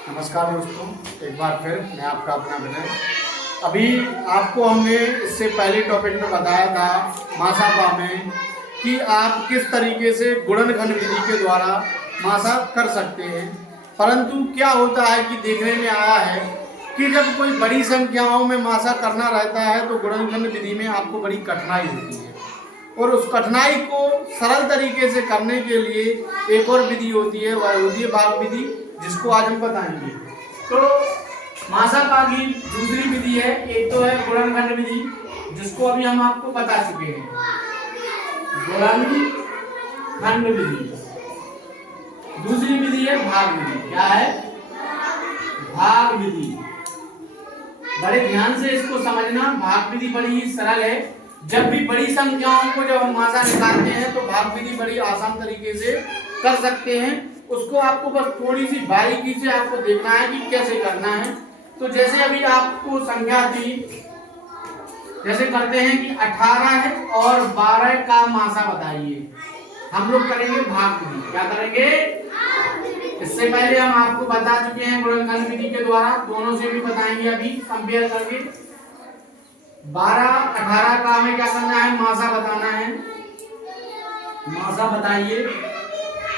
नमस्कार दोस्तों, एक बार फिर मैं आपका अपना विनय। अभी आपको हमने इससे पहले टॉपिक में बताया था मासापा में कि आप किस तरीके से गुणनखंड विधि के द्वारा मासा कर सकते हैं। परंतु क्या होता है कि देखने में आया है कि जब कोई बड़ी संख्याओं में मासा करना रहता है तो गुणनखंड विधि में आपको बड़ी कठिनाई होती है, और उस कठिनाई को सरल तरीके से करने के लिए एक और विधि होती है, वह होती है भाग विधि, जिसको आज हम बताएंगे। तो मासापा की दूसरी विधि है, एक तो है गुणनखंड विधि, जिसको अभी हम आपको बता चुके हैं, गुणनखंड विधि। दूसरी विधि है भाग विधि। क्या है? भाग विधि। बड़े ध्यान से इसको समझना। भाग विधि बड़ी ही सरल है। जब भी बड़ी संख्याओं को जब हम मासा निकालते हैं तो भाग विधि बड़ी आसान तरीके से कर सकते हैं। उसको आपको बस थोड़ी सी बारीकी से आपको देखना है कि कैसे करना है। तो जैसे अभी आपको संख्या दी, जैसे करते हैं कि 18 है और 12 का मासा बताइए। हम लोग करेंगे भाग विधि। क्या करेंगे? इससे पहले हम आपको बता चुके हैं गुणनखंड विधि के द्वारा, दोनों से भी बताएंगे अभी कंपेयर करके। 12 18 का हमें क्या करना है? मासा बताना है। मासा बताइए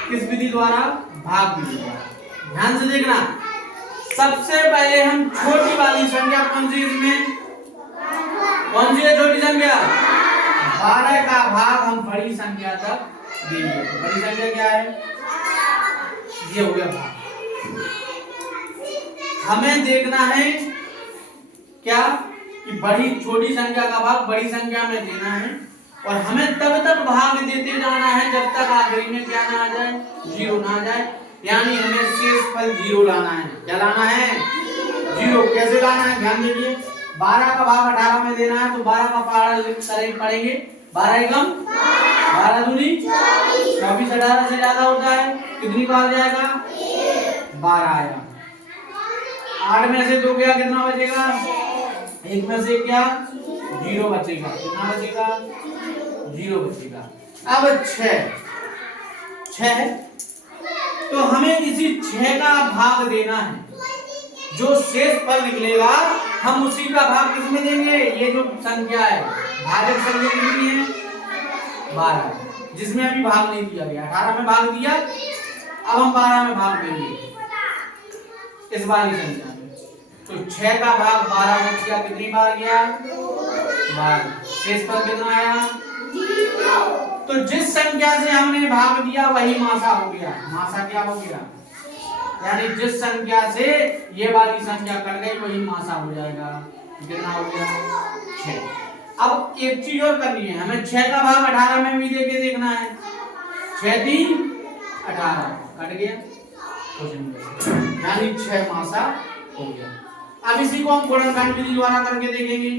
किस विधि द्वारा? भाग विधि द्वारा। ध्यान से देखना। सबसे पहले हम छोटी वाली संख्या कौन सी इसमें? कौन सी है छोटी संख्या? 12 का भाग हम बड़ी संख्या तक देंगे। तो बड़ी संख्या क्या है? ये हो गया भाग। हमें देखना है क्या कि बड़ी छोटी संख्या का भाग बड़ी संख्या में देना है, और हमें तब तक भाग देते जाना है जब तक आखिरी में क्या ना आ जाए? जीरो ना आ जाए। यानी हमें शेष फल जीरो लाना है। क्या लाना है? जीरो। कैसे लाना है? ध्यान दीजिए। 12 का भाग 18 में देना है तो 12 का पढ़ेंगे। 12 एकम 12 दूनी 24। 18 से ज्यादा होता है, कितनी बार जाएगा? 12 आया। 8 में से 2 गया, कितना बचेगा? 1 में से क्या? 0 बचेगा। कितना बचेगा? 0 बचेगा। अब 6 तो हमें इसी 6 का भाग देना है। जो शेष फल निकलेगा हम उसी का भाग किसमें देंगे? ये जो संख्या है, भाजक संख्या कितनी है? 12, जिसमें अभी भाग नहीं दिया गया। 18 में भाग दिया, अब हम 12 में भाग देंगे इस वाली संख्या में। तो 6 का भाग 12 में किया, कितनी बार गया? 12। शेष फल कितना आया? तो जिस संख्या से हमने भाग दिया वही मासा हो गया। मासा क्या हो गया? यानी जिस संख्या से ये वाली संख्या कट गई वही मासा हो जाएगा। कितना हो गया? 6। अब एक चीज और करनी है हमें। 6 का भाग 18 में भी देके देखना है। 6 3 18 कट गया, यानी 6 मासा हो गया। अब इसी को हम गुणनखंड विधि द्वारा करके देखेंगे।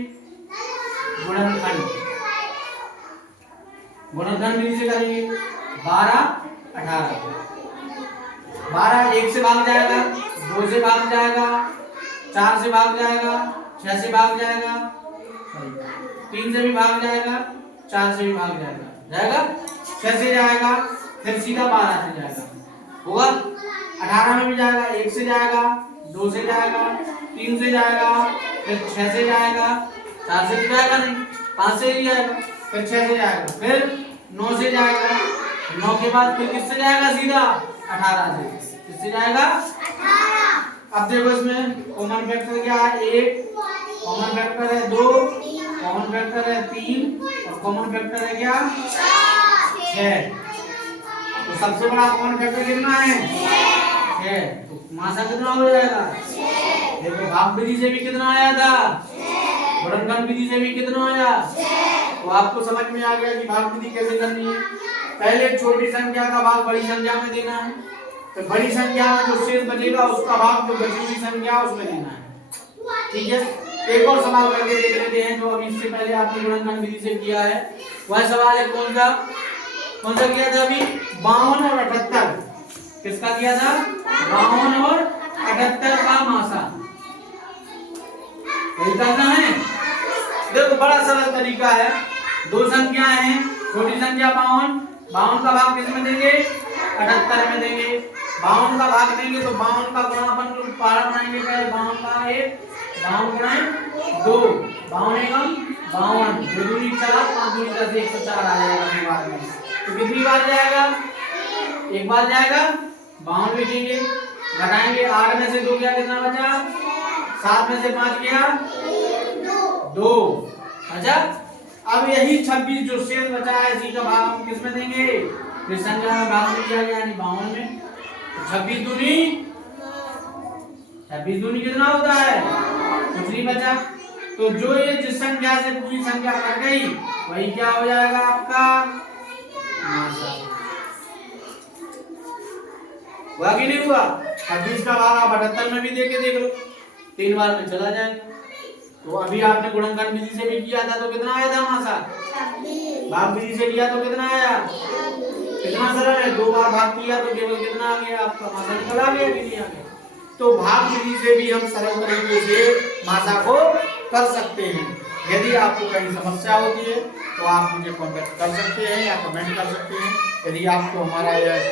गुणनखंड विधि से करेंगे। 12 18, 12 1 से भाग जाएगा, 2 से भाग जाएगा, 4 से भाग जाएगा, 6 से भाग जाएगा, 3 से भी भाग जाएगा, 4 से भी भाग जाएगा, 6 से जाएगा, फिर सीधा 12 से जाएगा। होगा 18 में भी जाएगा, 1 से जाएगा, 2 से जाएगा, 3 से जाएगा, फिर 6 से जाएगा, 4 से जाएगा नहीं, 5 से ही जाएगा, फिर 6 से जाएगा, फिर 9 से जाएगा, 9 के बाद फिर किससे जाएगा? सीधा 18 से। किससे जाएगा? 18। अब देखो इसमें कॉमन फैक्टर क्या है? 1, कॉमन फैक्टर है 2, कॉमन फैक्टर है 3, और कॉमन फैक्टर है क्या? 6। तो सबसे बड़ा कॉमन फैक्टर कितना है? 6। तो मासा कितना हो जाएगा? देखो भाग विधि से भी कितना आया था, गुणनखंड विधि से भी कितना आया। तो आपको समझ में आ गया कि भाग विधि कैसे करनी है। पहले छोटी संख्या का भाग बड़ी संख्या में देना है, तो बड़ी संख्या में जो शेष बचेगा उसका भाग जो बची हुई संख्या उसमें देना है। ठीक है। एक और सवाल करके देख लेते हैं जो अभी इससे पहले आपने गुणनखंड विधि से किया है। वह सवाल है कौन सा किया था अभी? 52 और 78। किसका किया था? 52 और 78 का मासा। यही करना है। देखो बड़ा सरल तरीका है। 2 संख्याएं हैं, छोटी संख्या 52, 52 का भाग किस में देंगे? 78 में देंगे। 52 का भाग देंगे तो 52 का गुणापन 1 52 गुणे 2 52 एकम 52 2 दूनी 4 5 दूनी 10 104 आ जाएगा अपनी बार में। तो कितनी बार जाएगा? एक बार जाएगा 52 लिखेंगे, घटाएंगे 8 में से 2 गया कितना बचा? 7 में से 5 गया 2। अच्छा अब यही 26 जो शेष बचा है इसी का भाग हम किस में देंगे? जिस संख्या में भाग में दिया गया यानी 52 में। तो 26 दूनी कितना होता है? कुछ नहीं बचा। तो जो ये जिस संख्या से पूरी संख्या कट गई वही क्या हो जाएगा आपका? हुआ कि नहीं हुआ? 26 का भाग आप 78 में भी देके देख लो, 3 बार में चला जाएगा। तो अभी आपने गुणनखंड विधि से भी किया था तो कितना आया था मासा? 26। भाग विधि से किया तो कितना आया? कितना सरल है, 2 बार भाग किया तो केवल कितना आ गया आपका? मासा निकल आ गया कि नहीं आ गया? तो भाग विधि से भी हम सरल तरीके से मासा को कर सकते हैं। यदि आपको कहीं समस्या होती है तो आप मुझे कांटेक्ट कर सकते हैं या कमेंट कर सकते हैं। यदि आपको हमारा यह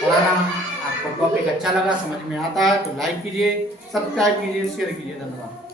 पढ़ाना आपको टॉपिक अच्छा लगा, समझ में आता है तो लाइक कीजिए, सब्सक्राइब कीजिए, शेयर कीजिए। धन्यवाद।